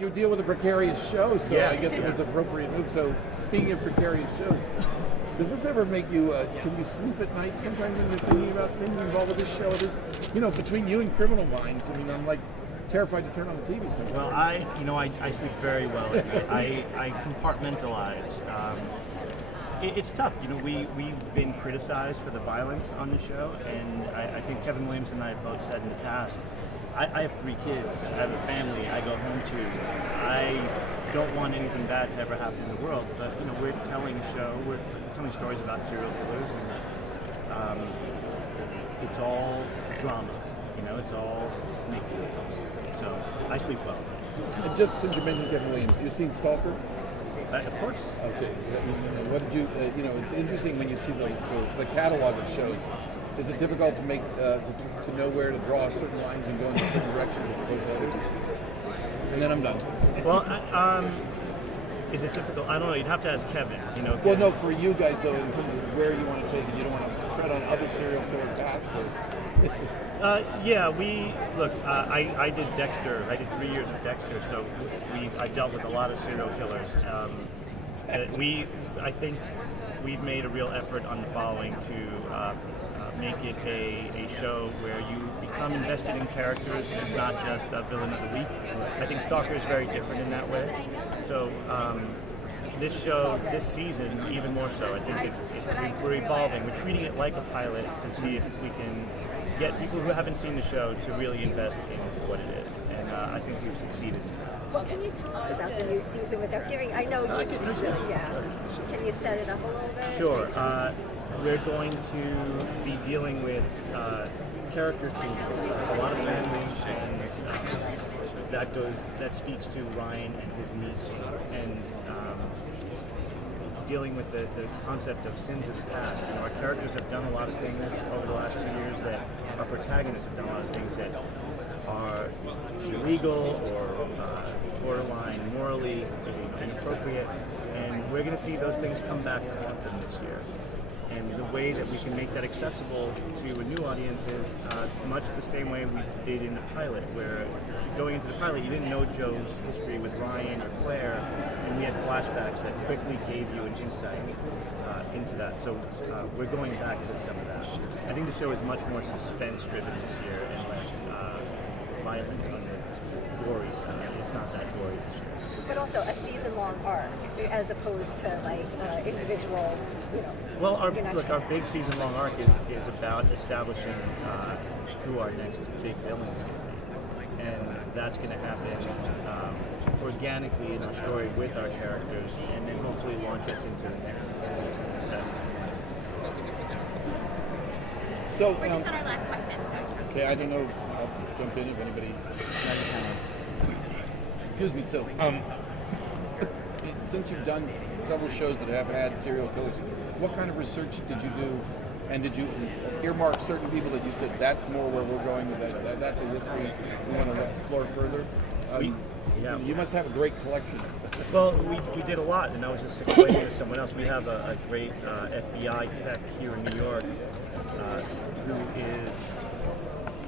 you deal with a precarious show, so Yes. I guess it was an appropriate move. So speaking of precarious shows, does this ever make you, can you sleep at night sometimes when you're thinking about things involved with this show? It is, between you and Criminal Minds, I mean, I'm like terrified to turn on the TV sometimes. Well, I sleep very well at night. I compartmentalize. It's tough. We've been criticized for the violence on the show, and I think Kevin Williams and I have both said in the past, I have 3 kids, I have a family I go home to. I don't want anything bad to ever happen in the world, but we're telling telling stories about serial killers, and it's all drama. It's all make-believe. So I sleep well. And just since you mentioned Kevin Williams, you seen Stalker? Of course. Okay. What did you? It's interesting when you see the catalog of shows. Is it difficult to make to know where to draw certain lines and go in certain directions as opposed to others? And then I'm done. Well, is it difficult? I don't know. You'd have to ask Kevin. Well, no, for you guys though, in terms of where you want to take it, you don't want to tread on other serial killer paths. Yeah, I did Dexter. I did 3 years of Dexter, so I dealt with a lot of serial killers. I think we've made a real effort on the following to make it a show where you become invested in characters and not just a villain of the week. I think Stalker is very different in that way. So this show, this season, even more so. I think we're evolving. We're treating it like a pilot to see if we can get people who haven't seen the show to really invest in what it is, and I think we've succeeded. What can you tell us about the new season without giving? I know you. Yeah. Can you set it up a little bit? Sure. We're going to be dealing with character themes, a lot of family, and that speaks to Ryan and his niece, and dealing with the concept of sins of the past. Our characters have done a lot of things over the last 2 years that our protagonists have done a lot of things that are illegal or borderline morally inappropriate, and we're going to see those things come back to haunt them this year. And the way that we can make that accessible to a new audience is much the same way we did in the pilot, where going into the pilot, you didn't know Joe's history with Ryan or Claire, and we had flashbacks that quickly gave you an insight into that. So we're going back to some of that. I think the show is much more suspense-driven this year and less violent on the gory side. It's not that gory this year. But also a season-long arc, as opposed to like individual, Well, our big season-long arc is about establishing who our next big villain is going to be, and that's going to happen organically in our story with our characters, and then hopefully launch us into the next season. So We're just on our last question. So. okay, I don't know. I'll jump in if anybody. Excuse me. So, since you've done several shows that have had serial killers, what kind of research did you do? And did you earmark certain people that you said that's more where we're going with that? That's a history we want to explore further. You must have a great collection. Well, we did a lot, and I was just explaining to someone else. We have a great FBI tech here in New York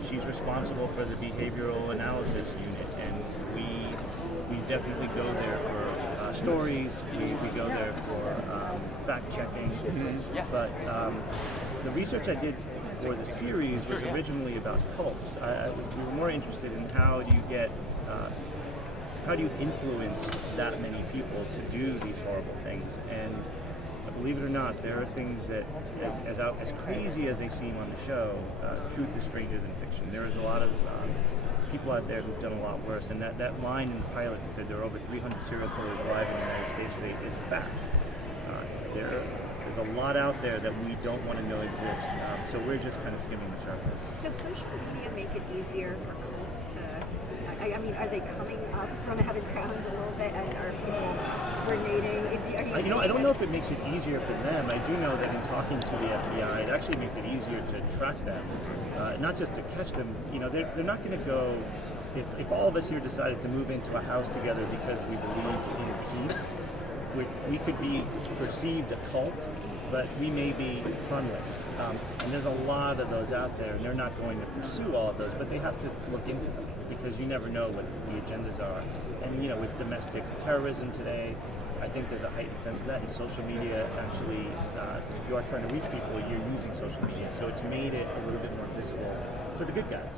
she's responsible for the behavioral analysis unit, and we definitely go there for stories. We go there for fact checking. Mm-hmm. But the research I did for the series was originally about cults. We were more interested in how do you influence that many people to do these horrible things. And believe it or not, there are things that, as crazy as they seem on the show, truth is stranger than fiction. There is a lot of people out there who've done a lot worse, and that line in the pilot that said there are over 300 serial killers alive in the United States today is a fact. There's a lot out there that we don't want to know exists, so we're just kind of skimming the surface. Does social media make it easier for cults to, I mean, are they coming up from out of ground a little bit, and are people coordinating? I don't know if it makes it easier for them. I do know that in talking to the FBI, it actually makes it easier to track them, not just to catch them. They're not going to go, if all of us here decided to move into a house together because we believed in peace, we could be perceived a cult, but we may be harmless. And there's a lot of those out there, and they're not going to pursue all of those, but they have to look into them because you never know what the agendas are. And with domestic terrorism today, I think there's a heightened sense of that, and social media actually, if you are trying to reach people, you're using social media, so it's made it a little bit more visible for the good guys.